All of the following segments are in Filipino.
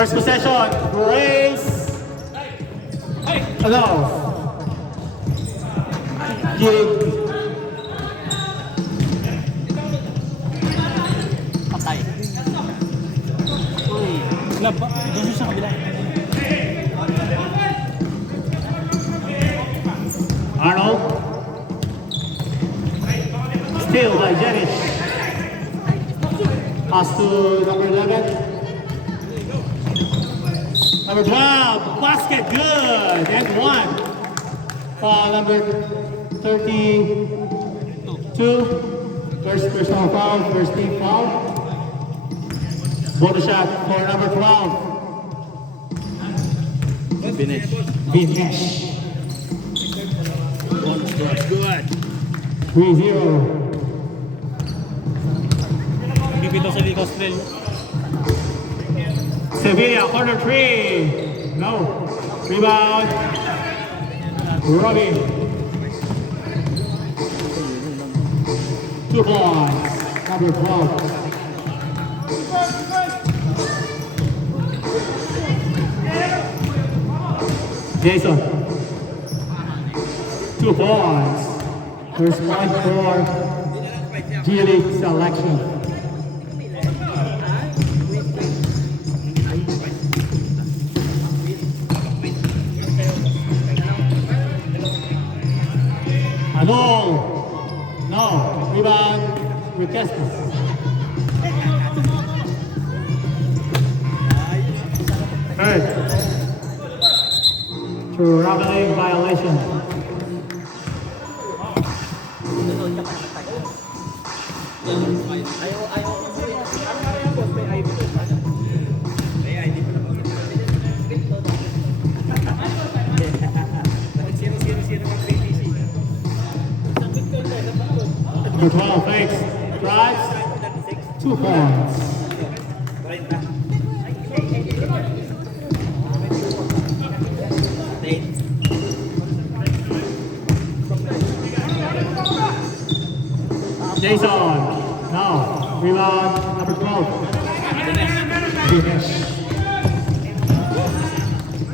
First possession, race. Ano? Gig. Patay. Uy. Doon siya sa kabila. Arnold. Steal by Janic. Pass to number 11. Number 12, basket, good, and one. Number 32, first personal foul, first team foul. Bonus shot for number 12. Finish. Vinesh. Good. 3-0. Bibito sa Likas Trail. Sevilla, corner three. No. Rebound. Robin. 2 points. Number 12. Jason. 2 points. First point for G-League selection. Anol. No. Rebound. Requestas. Third. Traveling violation. Number 12 fakes, drives, 2 points. Jason, no, rebound, number 12. Finish.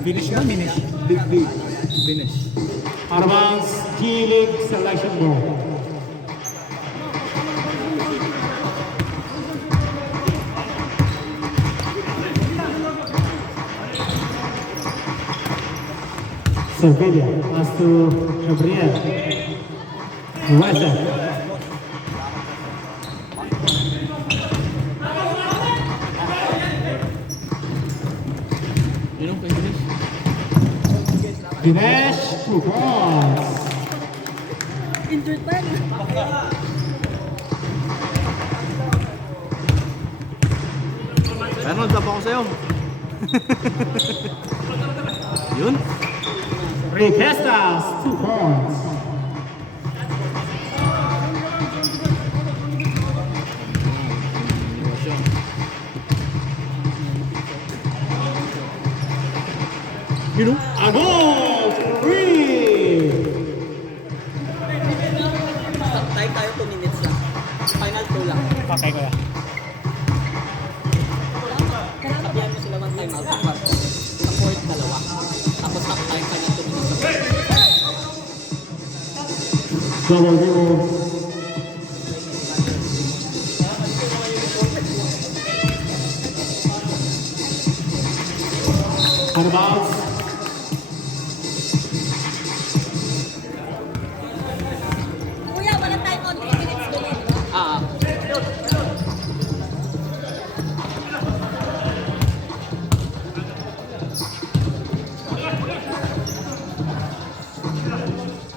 Finish mo, finish. Big. Finish. Out of bounds, G-League selection ball. Sevilla, pass to Gabriel. Wesa. Dinesh, 2 points. Injured pa rin. Pero nagtapa ko sa'yo. Yun. Requestas, 2 points. You know, a goal, 3. Tayo 2 minutes lang. Final 2 lang. Patay ko yan. Sabihan mo sila 1 time out. Sa court, 2. Tapos half time, final 2 minutes sa court. Double zero. Out of bounds. Kuya, wala tayo on 3 minutes ulit.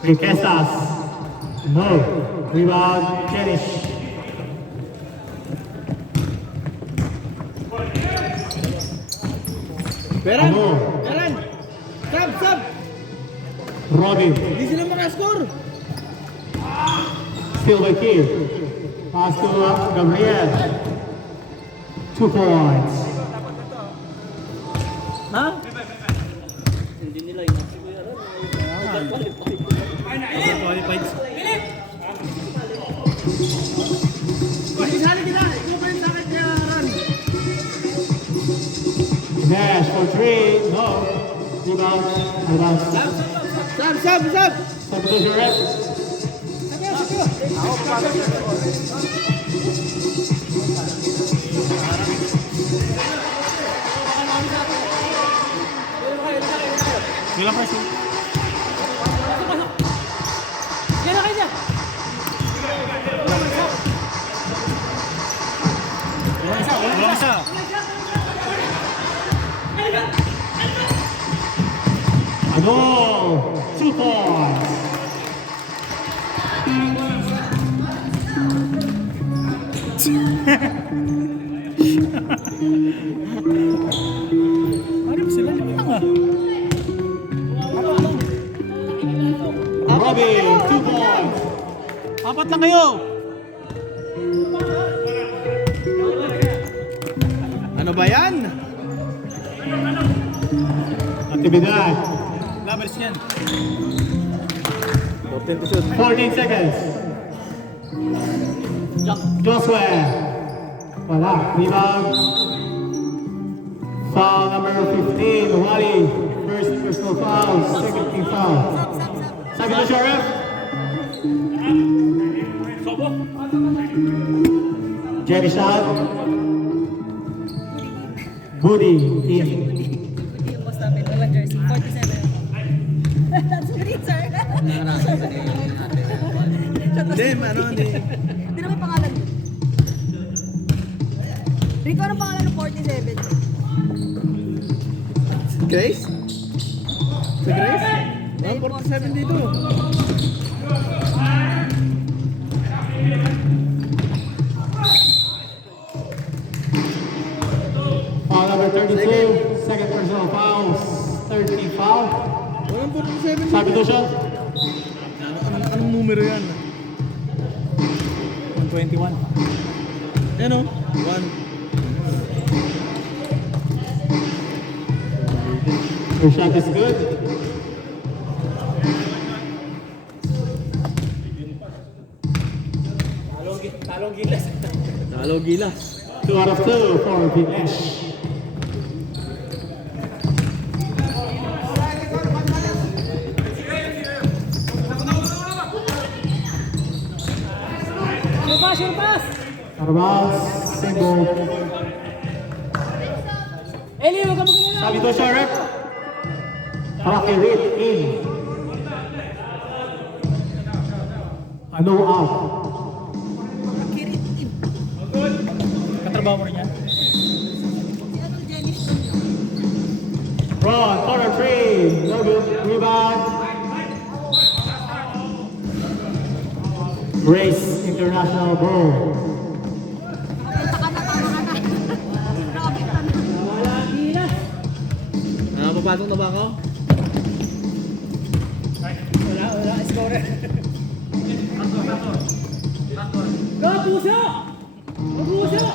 Requestas, no. Rebound, Janish. Peran! Ano? Peran! Sub! Robin, Hindi sila makascore! still by Keith. Pass to Gabriel. 2 points. Ha? Hindi nila yun. Qualified. Nash for three. No. Rebound. Rebound. Sab! Substitution rep. Bilang pa siya. Yan na kayo dyan. Walang isa. Ano? 2 points. Ano ba sila? Limitang ah. Robin, 2 points. Apat lang kayo. Ano ba yan? Aktividad. Labers yan. 14 seconds. Joshua. Wala. Rebound. Foul number 15. Wally. First personal foul. Second team foul. Substitution ref. Jerry shot. Woody. In. Hindi yung boss namin, walang jersey. 47. That's great, sir. Hindi, ano, hindi. Hindi naman pangalan. Rico, anong pangalan ng 47? Grace? Sa Grace? 147 dito. Foul number 32. Second personal foul. Third team foul. Walang 47 dito. Substitution. Anong numero yan? 121. Ano? 1. Your shot is good. Talo gilas. 2 out of 2 for Vinesh. Sure pass! Arbal, single. Eli, huwag ka magulala. Substitution rep. Rocky Reed in. Ano out. Kirit in. Katrabaho mo rin yan? Si anong Jenny? Ron, corner three. No good. Rebound. Grace International Bowl. Punta ka na, tama ka na. Grabe ka na. Nakapapatong na ba ako? Wala, scorer. Go, puso! Puso!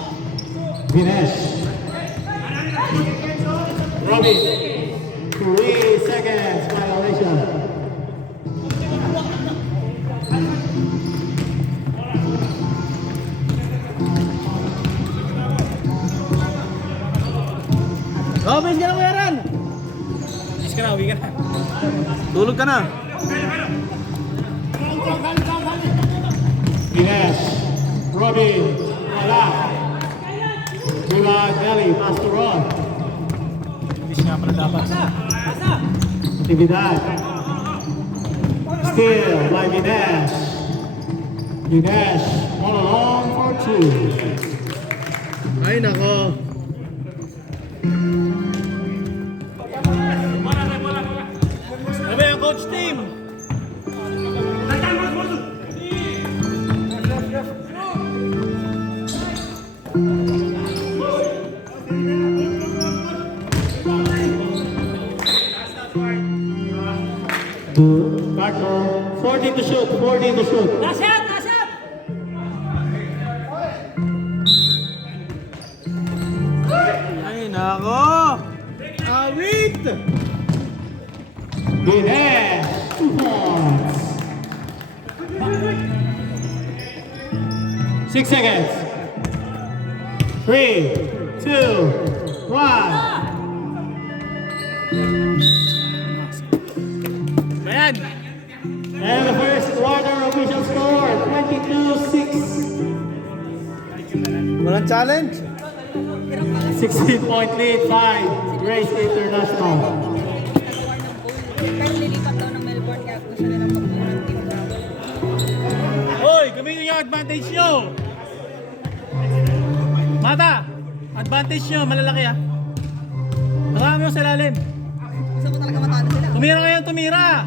Vinesh. Robin. 3 seconds violation. Robin, ka na kuya Ran! Alis ka na, uwi ka na. Tulog ka na. Vinesh. Robin. Wala. Rebound, Nelly. Pass to Ron. Hindi siya pala dapat. Actividad. Steal by Vinesh. Vinesh. All alone for 2. Ay, nako. Ano ba yung coach team? Backer. 14 to shoot. 14 to shoot. Nashat! Nashat! Ay, nako. Awit! Vinesh. 2 points. 6 seconds. 3, 2, 1. Ayan. And the first quarter official score, 22-6. Walang challenge. 16-point lead by Grace International. Pero lilipat daw ng Melbourne kaya gusto nilang magbuo ng team Bravo. Hoy, gamitin yung advantage nyo. Mata, advantage nyo, malalaki ah. Marami mo sa lalim. Gusto mo talaga matalo sila. Tumira ngayon, tumira.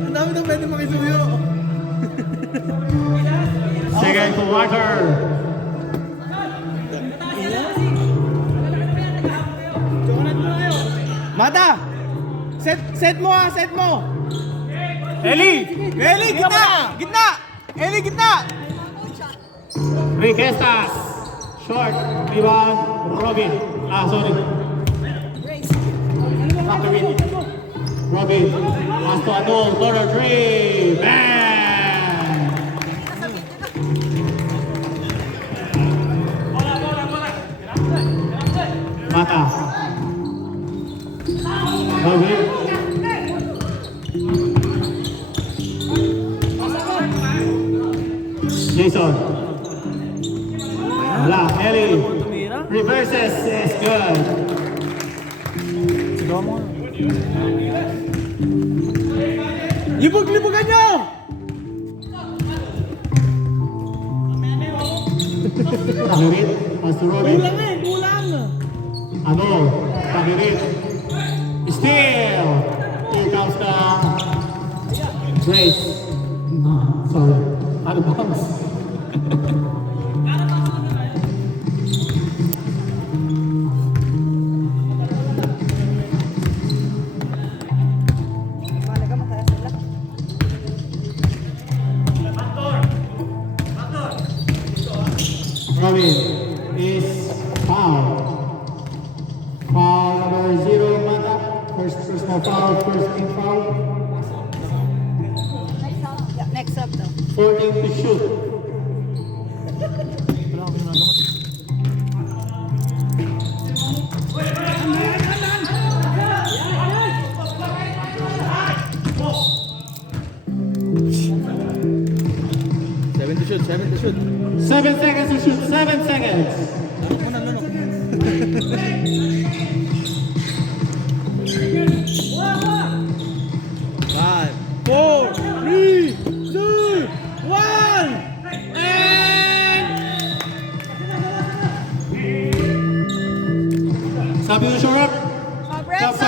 Ang dami na pwede makisuyo. Second quarter. Mata, set mo ah, set mo. Eli, gitna, gitna. Eli, gitna. Riquestas. Short. Rebound. Robin. Sorry. Back to Robin. Robin. Has to annul. Corner three. Bang! Mata. Robin. Jason. Wala. Ellie. Reverses is good. Libog-libogan nyo. Takirit. Has to Robin. Kulang. Ano? Takirit. Steal. Here comes the Grace. Sorry. Out of bounds. Malaga mataya sila. Robin is foul. Foul number 0, Mata. First personal foul, first team foul. Yeah, next up daw. 14 to shoot. Seven to shoot. 7 seconds to shoot, 7 seconds. Five, 4, 3, 2, 1, and... Sabi mo, Shorep? Stop.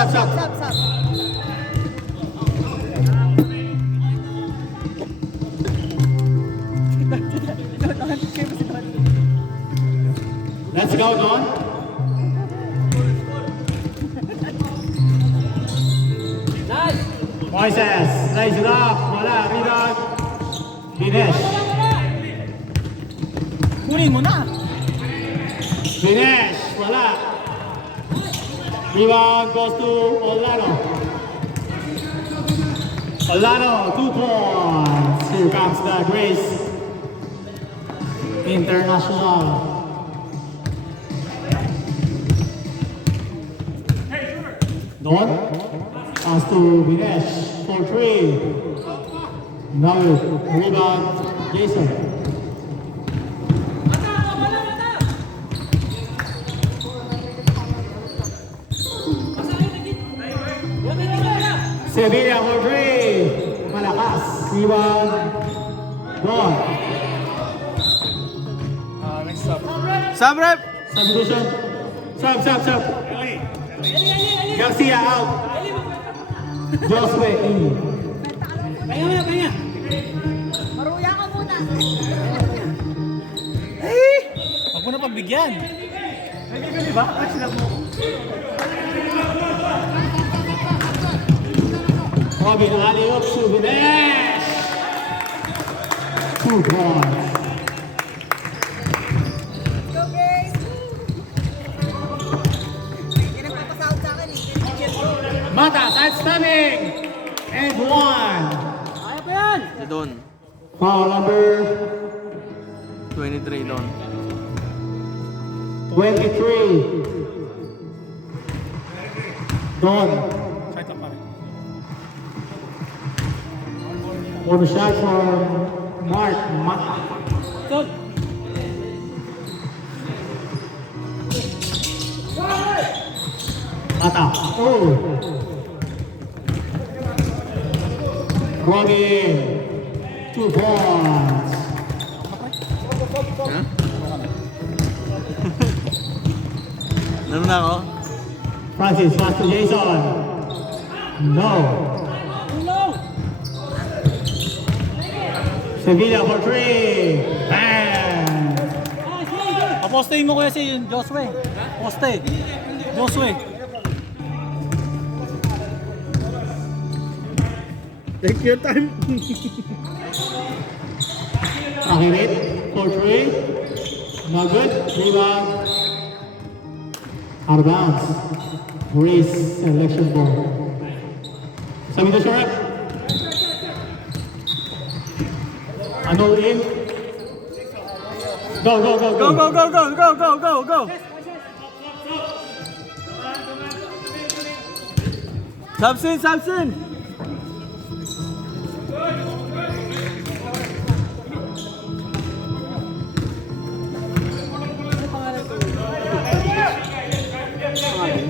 Let's go, Don. Moises, raise it up. Wala, rebound. Dinesh. Kunin mo na. Dinesh, wala. Rebound goes to Olano. Olano, 2 points. Here comes the Grace International. Don pass to Dinesh for 3. Now rebound Jason. Sevilla for 3. Malakas. Rebound. Don. Sub rep. Substitution. Sub. Garcia out. Josue in. Maruya ka muna. Huwag mo na pagbigyan. Diba? Robin alley-oop to Dinesh. 2 points. Go, Grace! Yan ang papasahod sa akin eh. Si Don. Foul number 23 Don. 23. Don. Kahit lang pare. One shot for Mark Mata. Don! Mata. Oh. Robin. 2 points. Ha? Naroon na ako? Francis, pass to Jason. No. Sevilla for 3. Bang. Apostein mo kuya si Josue. Poste. Josue. Take your time. Akirit for 3. Not good. Rebound. Out of bounds. Greece selection ball. Sabi to Sharp. Anol in. Go, go, go, Go, go, go, go, go, go, go, go. Samson, Samson.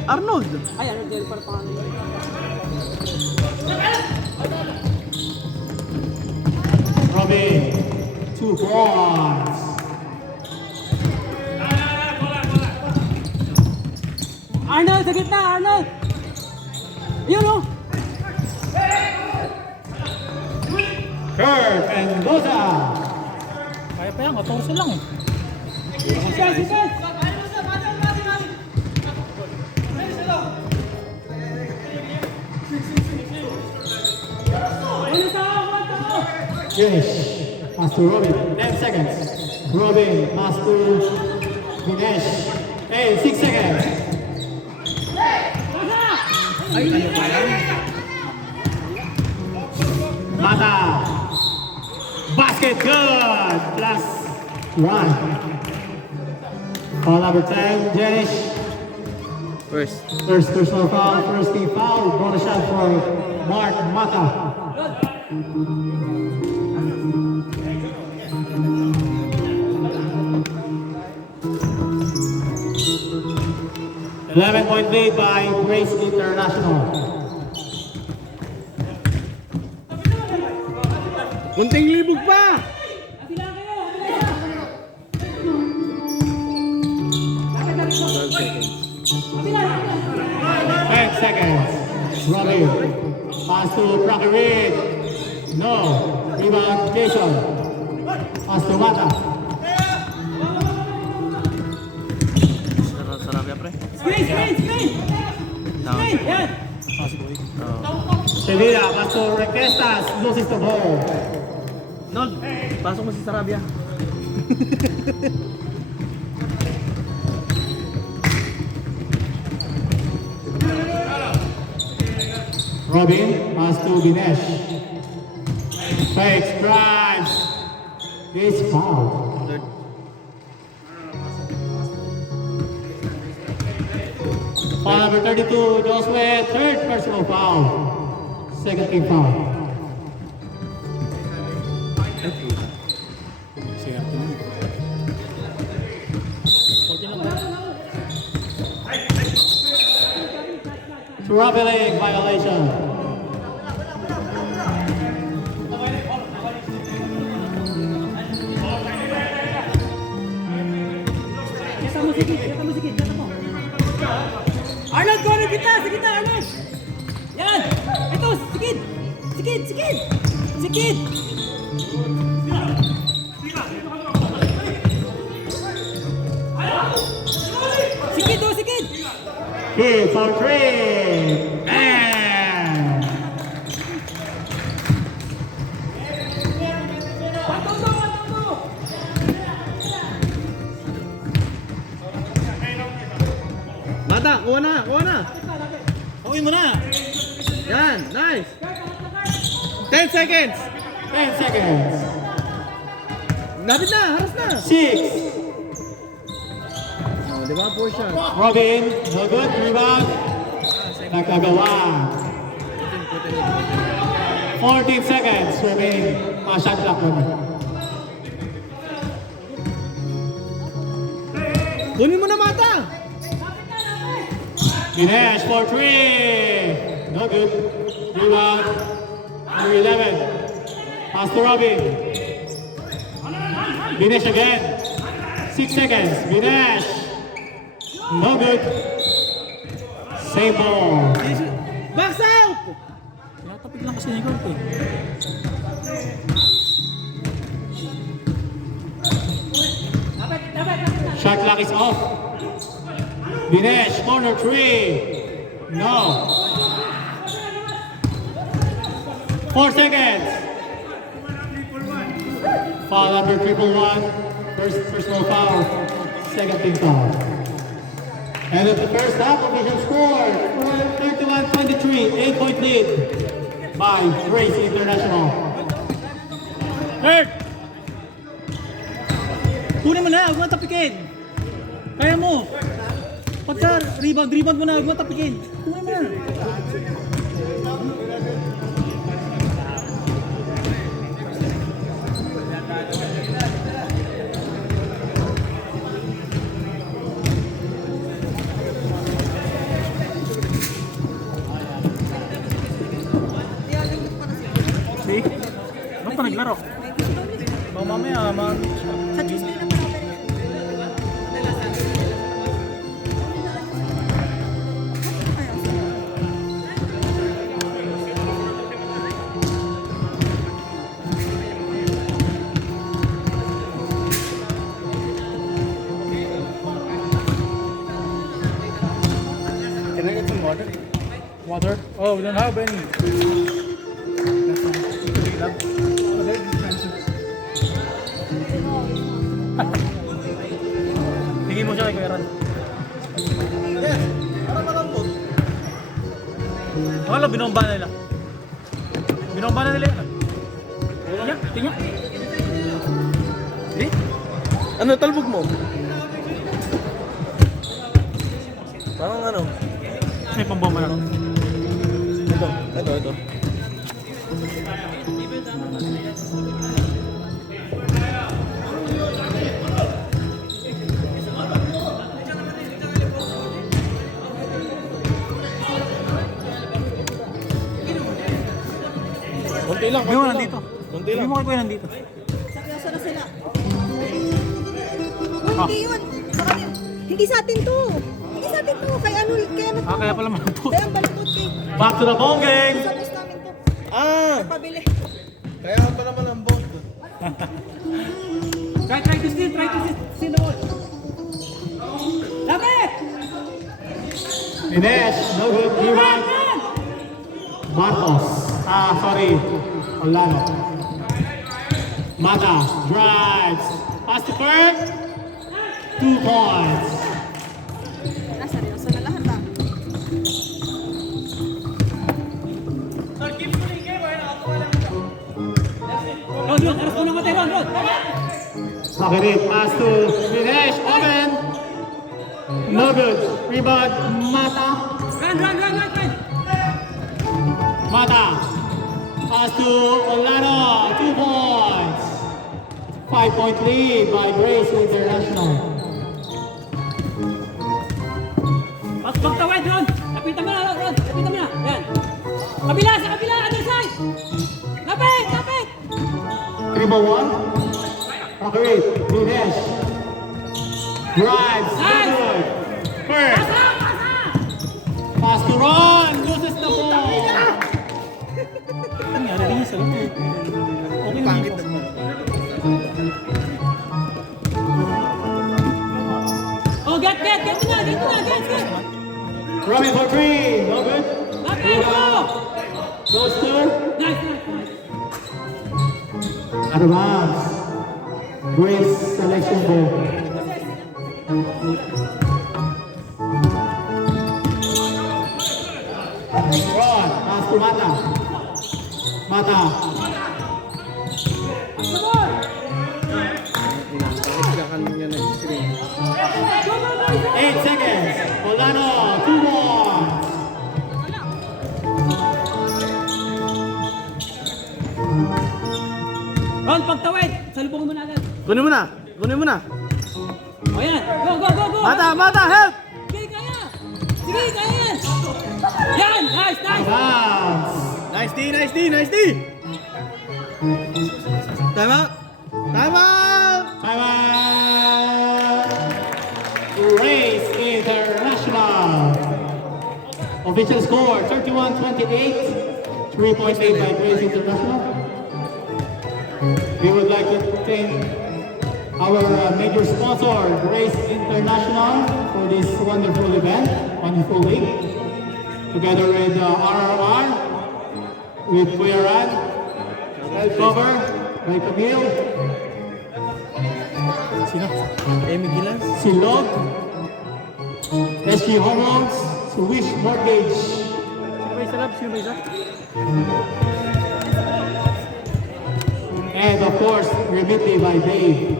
Arnold. Ay, ano dahil para pangalan yun? Robin. 2 points. Arnold, sa gitna, Arnold! Ayun o! Kurt Mendoza. Kaya pa yan, 14 lang eh. Finish. Pass to Robin. 10 seconds. Robin. Pass to Dinesh. Hey, 6 seconds. Ay, ano ba yan? Mata. Basket good. Plus 1. Foul number 10. Jenish. First. First personal foul. First team foul. Bonus shot for Mark Mata. $11-point lead by Grace International. Kunting libog pa! 10 seconds. Robin. Pass to Crockery. No. Rebound Jason. Pass to Mata. Sarap ya pre. Sevilla. Pass to Requestas. Loses the ball. Nod, pasok mo si Sarabia. Robin. Pass to Dinesh. Fakes. Drives. This foul. Third. Foul number 32, Josue, third personal foul. Second team foul. Traveling violation. Arnold, corner kita! Sa gitna, Arnold! Yan! Ito, sikid! Sikid, sikid! Sikid! Sikid, oh, sikid! Hit for three. And Mata, kuha na, kuha na. Uwi mo na. Yan, nice. 10 seconds. 10 seconds. Lapit na, haras na. 6. Oh, di ba? 4 shot. Robin, no good. Rebound. Nakagawa. 14 seconds remain. Shot clock naman. Kunin mo na mata. Dinesh for 3. No good. Rebound. Number 11. Pass to Robin. Dinesh again. 6 seconds. Dinesh. No good. Same ball. Box out! Tinatapig lang kasi ni Gold eh. Shot clock is off. Dinesh, corner 3. No. 4 seconds. Foul under 1-1. First personal foul. Second team foul. And at the first half, official score 31-23. 8-point lead by Grace International. Hurt! Kunin mo na, huwag mo tapikin. Kaya mo. Pagka rebound mo na, huwag mo tapikin. Kunin mo na. See? Ba't pa naglaro? Oh, mamaya, man. Sa Tuesday na pala. Can I get some water? Water? Oh, we don't have any. Tingin mo siya kay Kuya Ran. Wala, binomba na nila. Binomba na nila yan. Tingnan. Di? Ano, talbog mo? Parang ano? May pambomba na. Ito. Konti lang. Konti lang. Hindi mo kayo nandito. Seryoso na sila. Oh, hindi yun. Sa kanil. Hindi sa atin to. Hindi sa atin to. Kaya ano, Kaya pala malambot. Kaya ang balibot eh. Back to the ball game. Sa bus namin to. Pabili. Kaya pala malambot. Try to sit the ball. Lapit! Dinesh, no good. Rebound. Marcos. Olano. Mata drives. Pass to Kurt. 2 points. Seryoso na lahat ah. Ron, aras mo na matay, Ron. Pakirit. Pass to Dinesh. Open. No good. Rebound. Mata. Run. Mata. Pass to Olano. 2 points. 5-point lead by Grace International. Magtawid, Ron. Lapitan mo na, Ron. Lapitan mo na. Yan. Kabila, sa kabila. Other side. Lapit. 3-1. Pakirit. Dinesh. Drives. No Nice. good. First. Pass to Ron. Loses the ball. Ano nangyari din sa loob? Okay na dito. Oh, get mo na. Get. Robin for 3. No good. Lapit mo. Goes to Nice. out of bounds. Grace selection ball. Ron, pass to Mata. kanya nag-screen. 8 seconds. Polano, 2 more. Ron, pagtawid! Salubungin mo na agad. Kunin mo na! Kunin mo na! O yan! Go, go, go, go! Mata! Mata! Help! Sige, kaya! Sige, kaya yan! Yan! Nice, nice! Bounce. Nice D! Nice D! Nice D! Time out! Time out! Time out. Race International. Official score 31-28. 3 point lead by Race International. We would like to thank our major sponsor, Race International, for this wonderful event, wonderful week. Together with RRR, with Kuya Ran, cover by Camille, Amy Gilas? Silog, SG Home Loans, Swiss Mortgage, Sino ba isa lab? Sino ba isa? and of course, Remitly by Dave.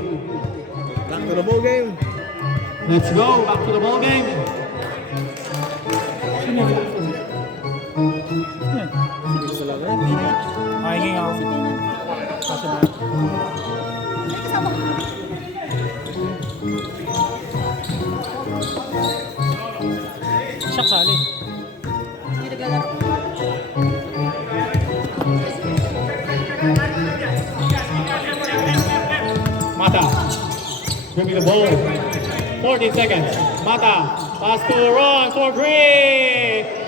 Back to the ball game! Let's go, back to the ball game. Pakinggan ako. Kasya ba? May kasama ko. Siya kasali. Hindi naglalaro. Mata, give me the ball. 14 seconds. Mata, pass to Ron for 3.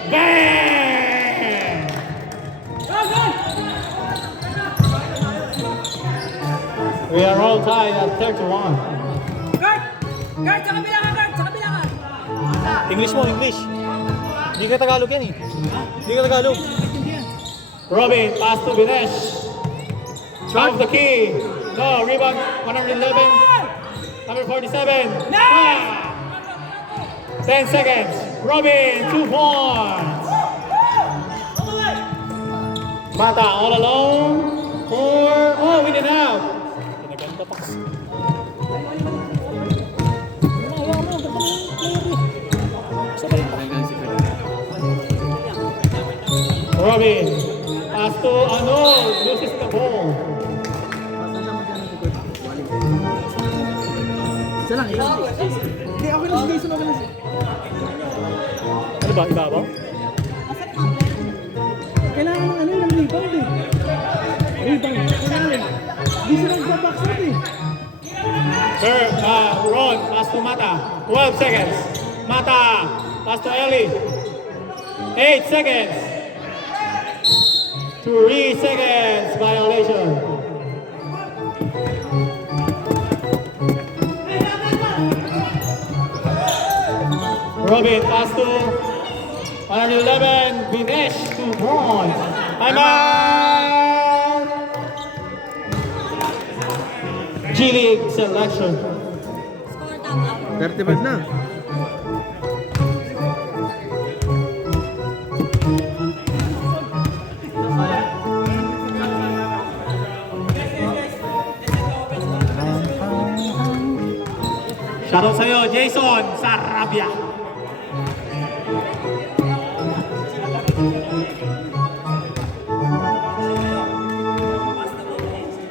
Bang! We are all tied at 31. Guard! Guard, sa kabila ka, guard! Sa kabila ka! English mo, English. Hindi ka Tagalog yan eh. Hindi ka Tagalog. Robin, pass to Vinesh. Off the key. No, rebound 111. Number 47. No! 10 seconds. Robin, 2 points. Mata all alone. Oh, we didn't have. Pinaganda pa kasi. Robin, pass to Arnold. Loses the ball. Isa lang, ikaw. Hindi, ako lang si Jason, ako lang si... Ano ba? Ibabaw? Kailangan ng ano, ng rebound eh. Rebound, kailangan. Hindi sila nagbabox out eh. Sir, Ron, pass to Mata. 12 seconds. Mata, pass to Ellie. 8 seconds. 3 seconds violation. Robin, pass to 111. Vinesh, 2 points. I'm out. G-League selection. Score tama. 35 na. Shoutout sa'yo, Jason Sarabia.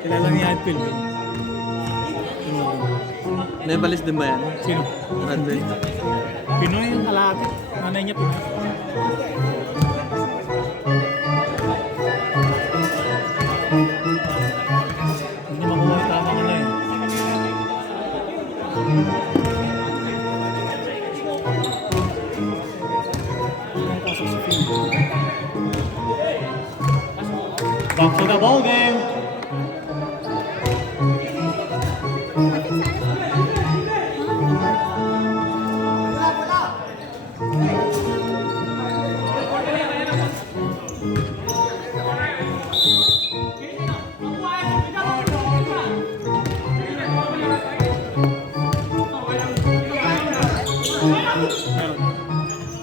Kilala niya yung film. Nevalis din ba yan? Sino? Radley. Pinoy yung alati. Nanay niya Pinoy. Hindi makuha yung tamang ano eh. Pasok sa film. Back to the ball game.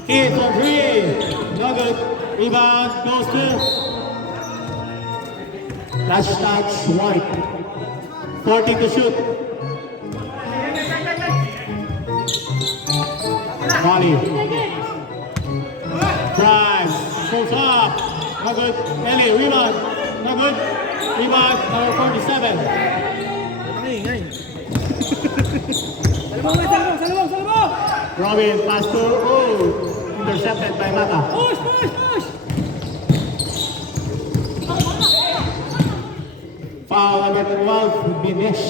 Kid on 3. No good. Rebound goes to Flash touch, White. 40 to shoot. Ali. Drive. Goes up. Not good. Eli, rebound. Not good. Rebound. Number 47. Ingay. Salubong! Robin, pass to intercepted by Mata. Push! Foul number 12 would be Nish.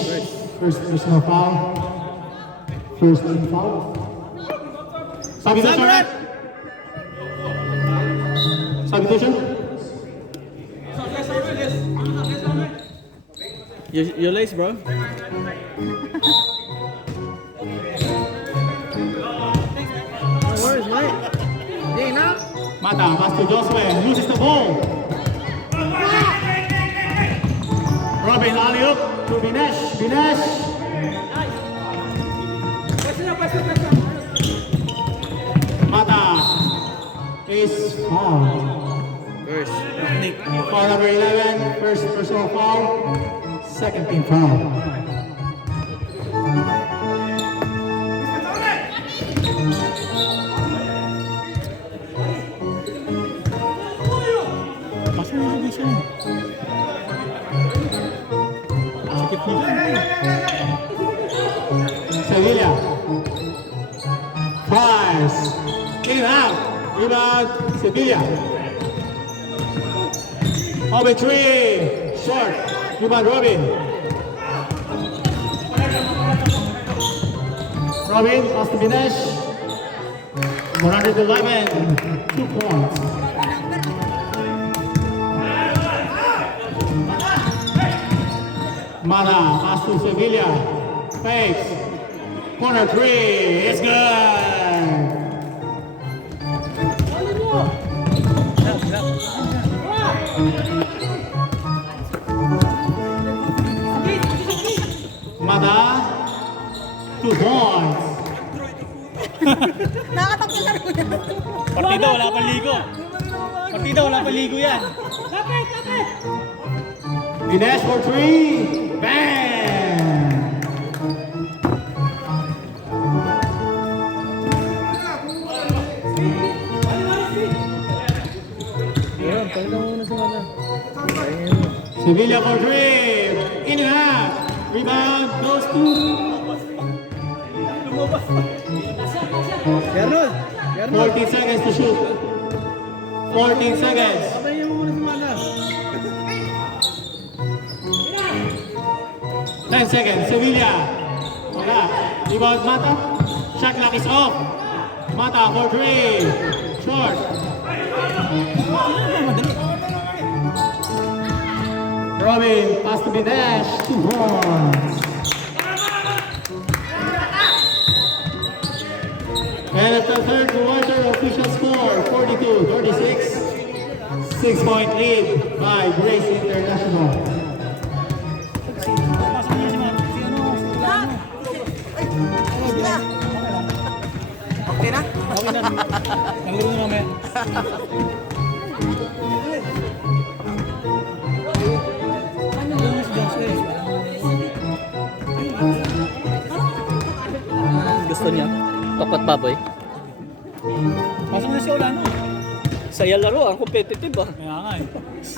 First personal foul. First team foul. Substitution. Substitution. Your lace, bro. No worries, mate. Hey, now. Mata, pass to Josue, loses the ball. Robin, alley-oop to Dinesh. Dinesh. Mata is foul. First. Nick. Foul number 11, first personal foul, second team foul. Pasok mo yung vision. Sakit nito. Sevilla. Fires. In and out. Rebound. Sevilla. Open three. Short. Rebound Robin. Robin, pass to Dinesh. 111. 2 points. Mata, pass to Sevilla. Fakes. Corner three. It's good. Mata, 2 points. Nakakatapos na rin. Partida, wala pang ligo. Partida, wala pang ligo yan. Dinesh for 3. Bang! Ayan, pakita mo muna sa mana. Sevilla for 3. In and out. Rebound goes to Gerald! 14 seconds to shoot. 14 seconds. Papayin mo muna sa mana. 10 seconds. Sevilla. Wala. Rebound Mata. Shot clock is off. Mata for 3. Short. Robin, pass to Dinesh. 2 points. And at the third quarter, official score 42-36. 6-point lead by Grace International. Pasok mo si Mark. Si ano? Okay na? Okay na. Naglaro na mamaya. Ano yung si Josue? Gusto niya? Tapat baboy? Pasok mo na si Olano. Saya laro, ang competitive ah. Kaya nga eh.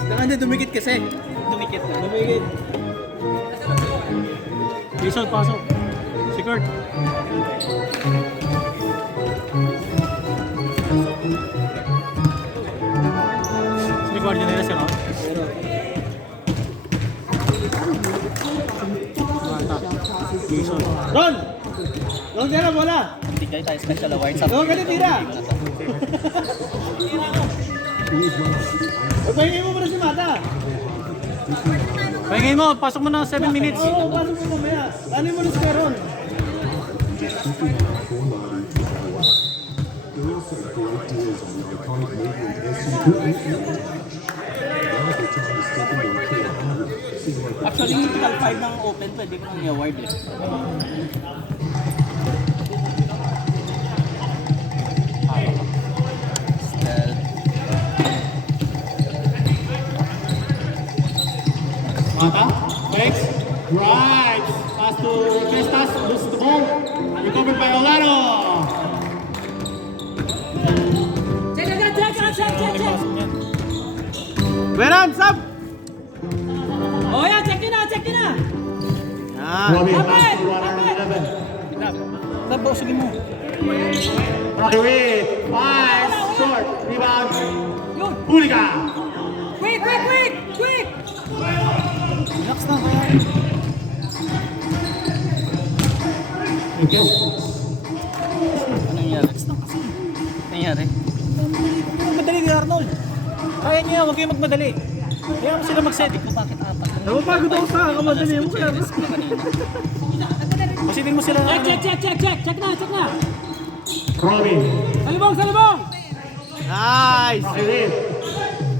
Nakanda dumikit kasi. Dumikit na. Dumikit. Jason, pasok. Si Kurt. Si Guardia nila siya, no? Jason. Ron! Ron, kaya na bola! Hindi kayo tayo special awards sa Ron, ganun tira! Pagpahingin mo muna si Mata! Pahingin mo, pasok mo na 7 minutes. Oo, pasok mo mamaya. Ano mo na si Ron? Actually, yung total 5 ng open, pwede ko nang i-award eh. Mata, fakes, right, pass to Crestas, loses the ball, recovered by Olano. Robin pass to 111. Tapos, sige mo. Rocky Reed, pass, short, rebound, Yun. Hulika. Quick, quick, quick! Quick! Relax na kaya. Okay. Ano nangyari? Nangyari? Magmadali ni Arnold. Kaya niya, huwag kayo magmadali. Kaya mo sila mag-set. Bakit apat? Napapagod ako sa kamadali mo kaya. Pasitin mo sila. Check na! Robin, Salibong! Nice! Rocky Reed,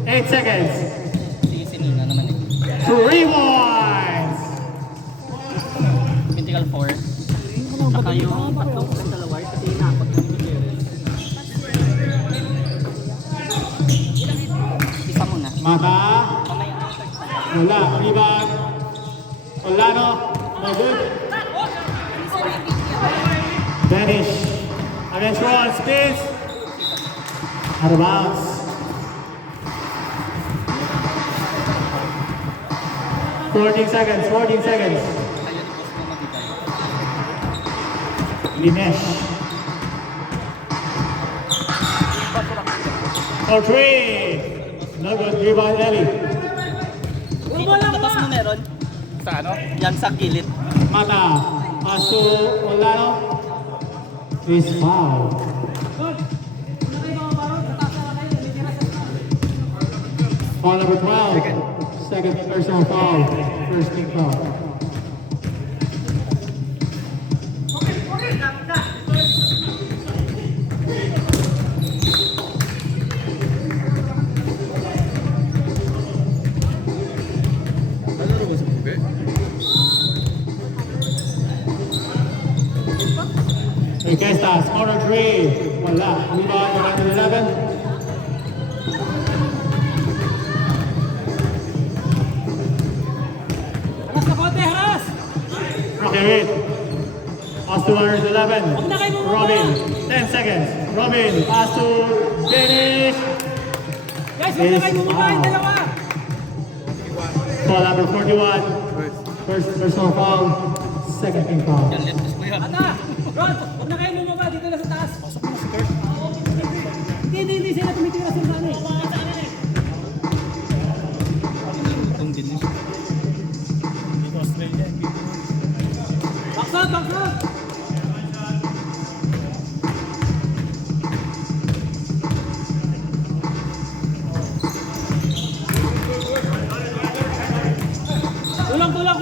8 seconds. Sige, sinina naman eh. 3 points. Mythical 4. Saka yung tatlong sa dalawa kasi inapat na yung isa muna. Mata, Mamaya na wala, rebound, Olano, no good. Danish, against Ron, spins. Out of bounds. Fourteen seconds. Ayun, boss mo mabigay. Linesh. For three. No good. Rebound, Ellie. Labas mo meron? Sa ano? Yan sa gilid. Mata. Pass to Olano. Is foul. Foul number 12. Second personal foul. First team foul. Requestas, corner three. Wala. Rebound, 11. Haras na konti, haras! Rocky Reed. Pass to 11. Huwag na kayo bumaba. Robin, 10 seconds. Robin, pass to finish. Guys, huwag na kayo bumaba yung dalawa! Foul number 41. First personal foul. Second team foul. Yan, left ko yan. Ata! Ron, huwag na kayo bumaba dito na sa taas! Hindi sila tumitira sa ano eh. Itong din yun. Back out! Tulang, wala.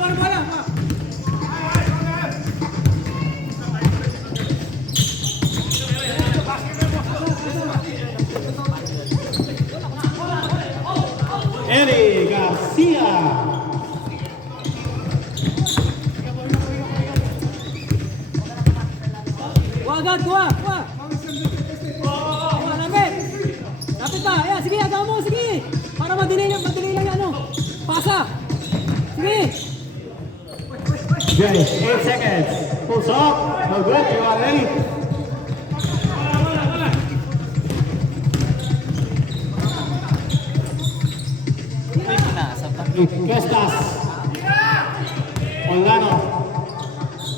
Eddie Garcia. Kuha! Lapit! Lapit pa! Ayan, sige, agaw mo, sige! Para madali lang yung ano. Pasa! Sige! Janice, 8 seconds. Pulls up. No good. You are ready. May pinasa pa. Requestas. Olano.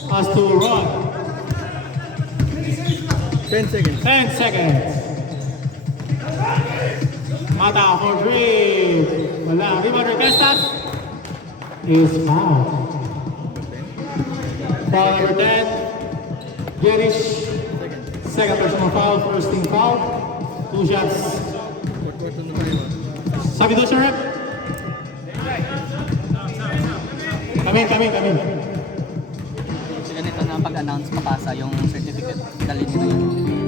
Pass to Ron. 10 seconds. 10 seconds. Mata for three. Wala. Rebound Requestas. Is foul. Foul number 10. Janice. Second personal foul. First team foul. 2 shots. Sabi doon, sir. Come in. So ganito na pag-announce, papasa yung certificate. Dali nyo na yun.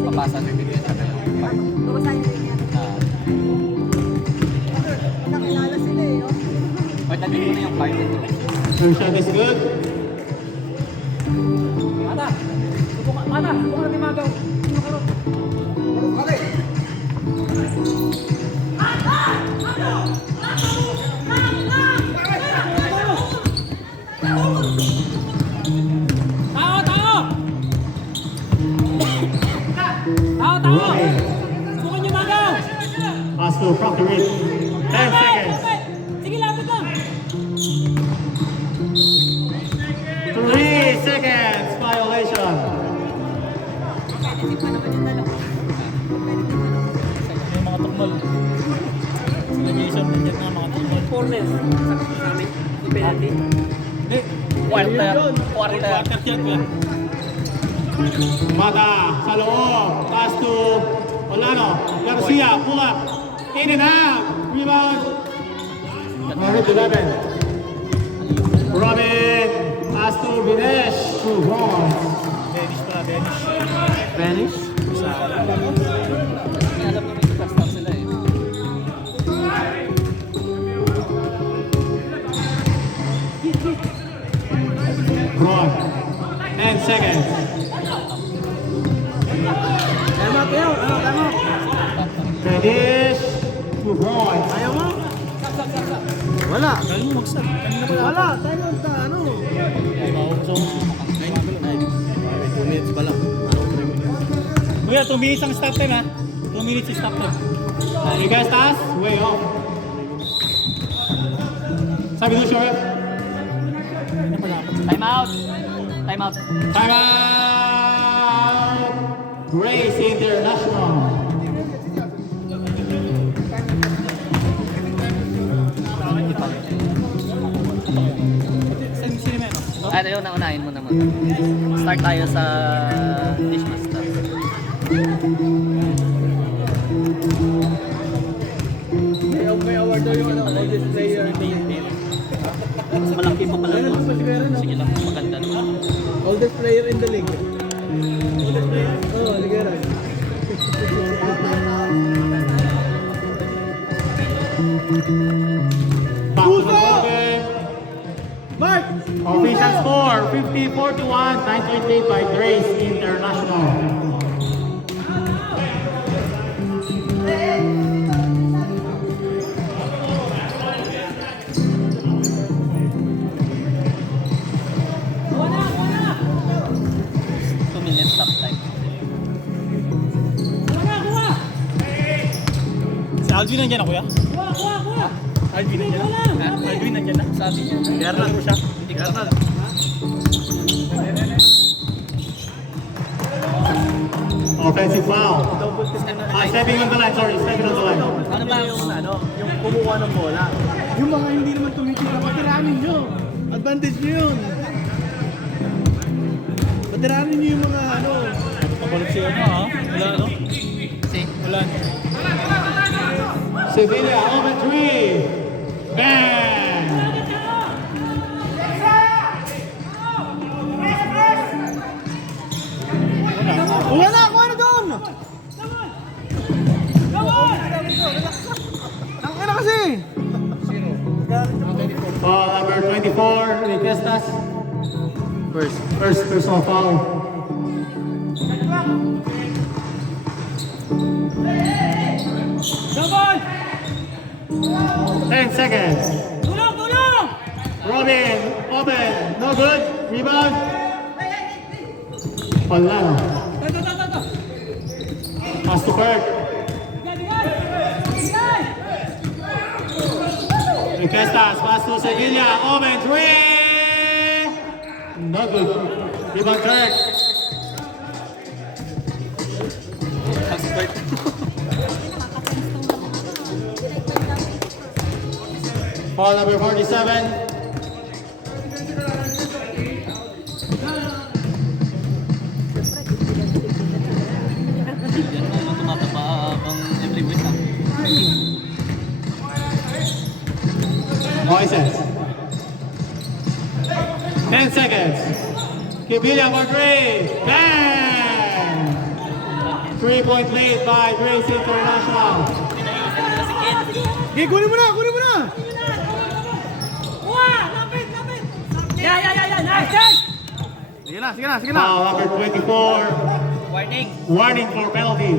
Papasa certificate at yung card. Babasahin ko yan. Nakilala sila eh, no? Or dali mo na yung card nito. First shot is good. Mata! Subukan natin magaw. Sino ka ron? Tao! Right. Subukan niyo magaw! Pass to Proctor. 10 seconds. Sige, lapit lang! 3 Competitive pa naman yung dalawa. Competitive pa naman. Yung mga tukmol. Sila Jason, nandiyan na mga tukmol. Corners. Sa amin. Yung penalty. Hindi. Quarter. Quarter yan, kuya. Mata sa loob. Pass to Olano. Garcia, pull up. In and out. Rebound. Robin 11. Robin. Pass to Vinesh. 2 points. Dennis pala, Dennis. Venice? Sa Alam mo may superstar sila eh. Ron. 10 seconds. Tama kayo. Ano, tama. Finish. 2 points. Ayaw mo? Wala. galing mo magsak. Kanina pala. Wala. Tayo na, ano. Ay, mauusong. 2 minutes pa lang. Kuya, 2 minutes ang stop time ha. 2 minutes yung stop time. You guys task? Way off. Sabi mo, Sheriff? Time out! Time out! Time out! Grace International. Sino meron? Ano yun, naunahin mo naman. Start tayo sa Dishmaster. May award daw yung ano, oldest player. Mas malaki pa pala. Ano ba si Vera, no? Sige lang, maganda. Oldest player in the league. Oldest player? Oo, Ligera. Back to the Robin. Mark! Official score, 54-1, 9.8 by Grace International. Two minutes stop time. Si Alvin nandiyan na kuya? Alvin nandiyan na? Alvin nandiyan na? Sabi niya. Bernal ko siya? Hindi ka. Offensive foul. Stepping on the line, sorry, stepping on the line. Ano ba yung Yung kumuha ng bola. Yung mga hindi naman tumitira, patiranin nyo. Advantage nyo yun. Patiranin nyo yung mga ano. Pabalot siya mo ha? Wala ano? Kasi Wala. Sevilla, open 3. Bang! Wala! Kung ano doon! Ang ina kasi! Foul number 24, Riquestas. First personal foul. Double! 10 seconds. Tulong! Tulong! Robin, open, no good. Rebound. Olano. Ito. Pass to Kurt. Riquestas, pass to Sevilla, open 3. No good. Rebound Kurt. Foul number 47. yan mo tumataba ang every week ha. Moises. 10 seconds. Kibilia for 3. Bang! 3-point lead by Grace International. Okay, kunin mo na! Kunin mo na! Lapit! Yeah! Nice! Sige na! Foul number 24. Warning! Warning for penalty.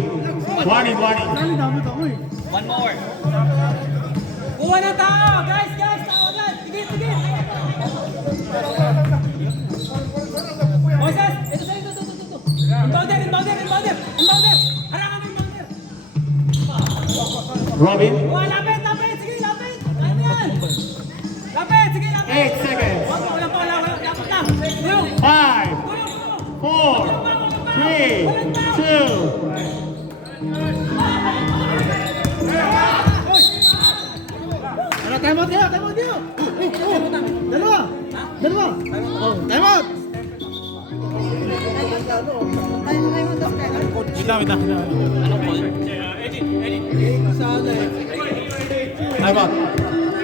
Warning. Saan dapat ako eh? One more! Kuha ng tao! Guys! Tao agad! Sige! Moses! Ito! Inbounder! Harangan mo inbounder! Robin. Lapit! Sige, lapit! Ano yan? Lapit! Sige, lapit! 8 seconds. Wala. Lapit lang! Tulong! 5, 4, 3, 2. Ano, time out niya, time out niya. Dalawa. Dalawa. Oh, time out. Wait lang. Anong call? Time out.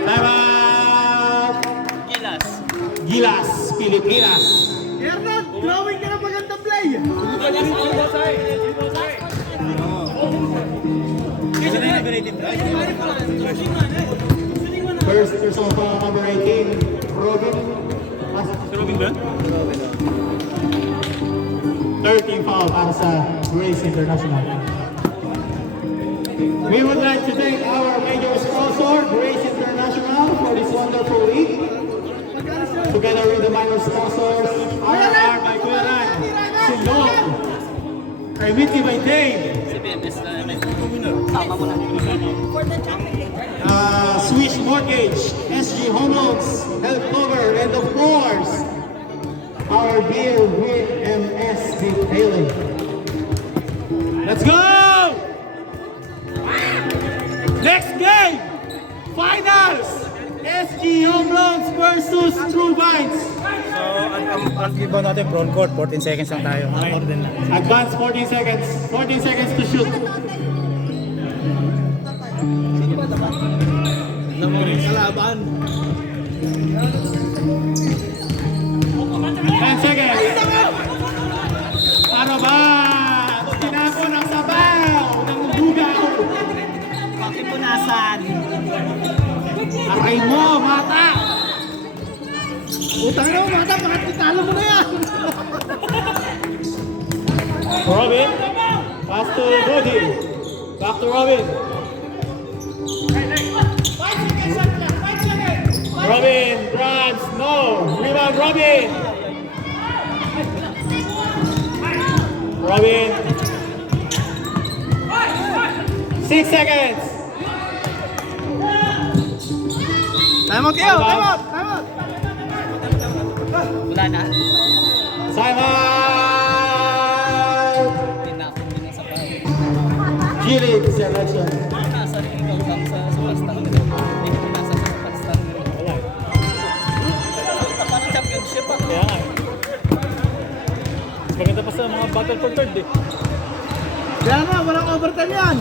Time out. Gilas. Gilas, Pilipinas. Hernand, drawing ka na magandang play. Kasi na inaugurated. First personal foul number 18, Robin. Si Robin ba? 13 foul para sa Grace International. We would like to thank our major sponsor, Grace International, for this wonderful week. Together with the minor sponsors, RR by Kuyaran, Silong, Kaimiti by Dave, Si BMS na namin. Sama mo na. Swiss Mortgage, SG Home Loans, Health Cover, and of course, our dear VMS Detailing. Let's go! Next game! Finals! SG Home Loans versus True Vines. So, ang giba natin, front court, 14 seconds lang tayo. Okay. Advance 14 seconds. 14 seconds to shoot. Kalaban. 10 seconds. Para ba? Tinako ng sabaw ng bugaw. Bakit punasan? Aray mo, mata! Utang na mo, mata, bakit italo mo na yan? Robin. Pass to Brody. Back to Robin. Robin, drives, no. Rebound, Robin. Robin. 6 seconds. Time out kayo, time out, time out. Wala na. Time out. Tinapon din sa bahay. G-League selection. Nasa rin ikaw lang sa superstar nila. Hindi ko nasa sa superstar nila. Parang championship ako. Kaya nga. Mas maganda pa sa mga battle for third eh. Kaya nga, walang overtime yan.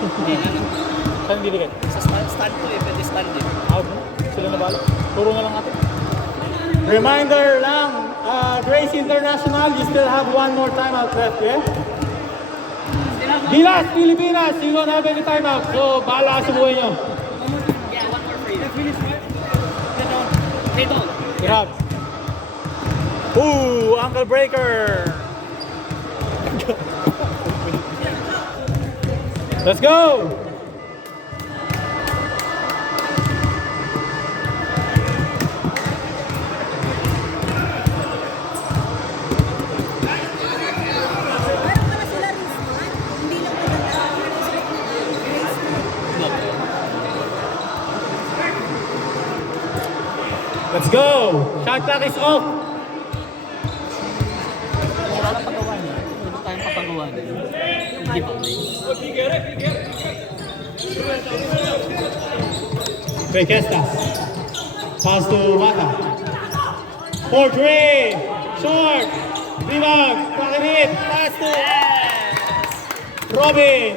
Hindi na. Saan hindi ka? Sa stand to eh. Pwede stand eh. Out mo? Sila na bala. Turo na lang natin. Reminder lang, Grace International, you still have one more timeout left, yeah? Gilas, Pilipinas, you don't have any timeout, so bahala sa buhay nyo. Yeah, one more for you. They don't. Grab. Ooh, ankle breaker. Let's go! Let's go! Shot clock is off! Wala na pagawa niya. Wala tayong papagawa niya. Hindi pa. Requesta. Pass to Mata. 4-3. Short. Rebound. Pakirit. Pass to Robin.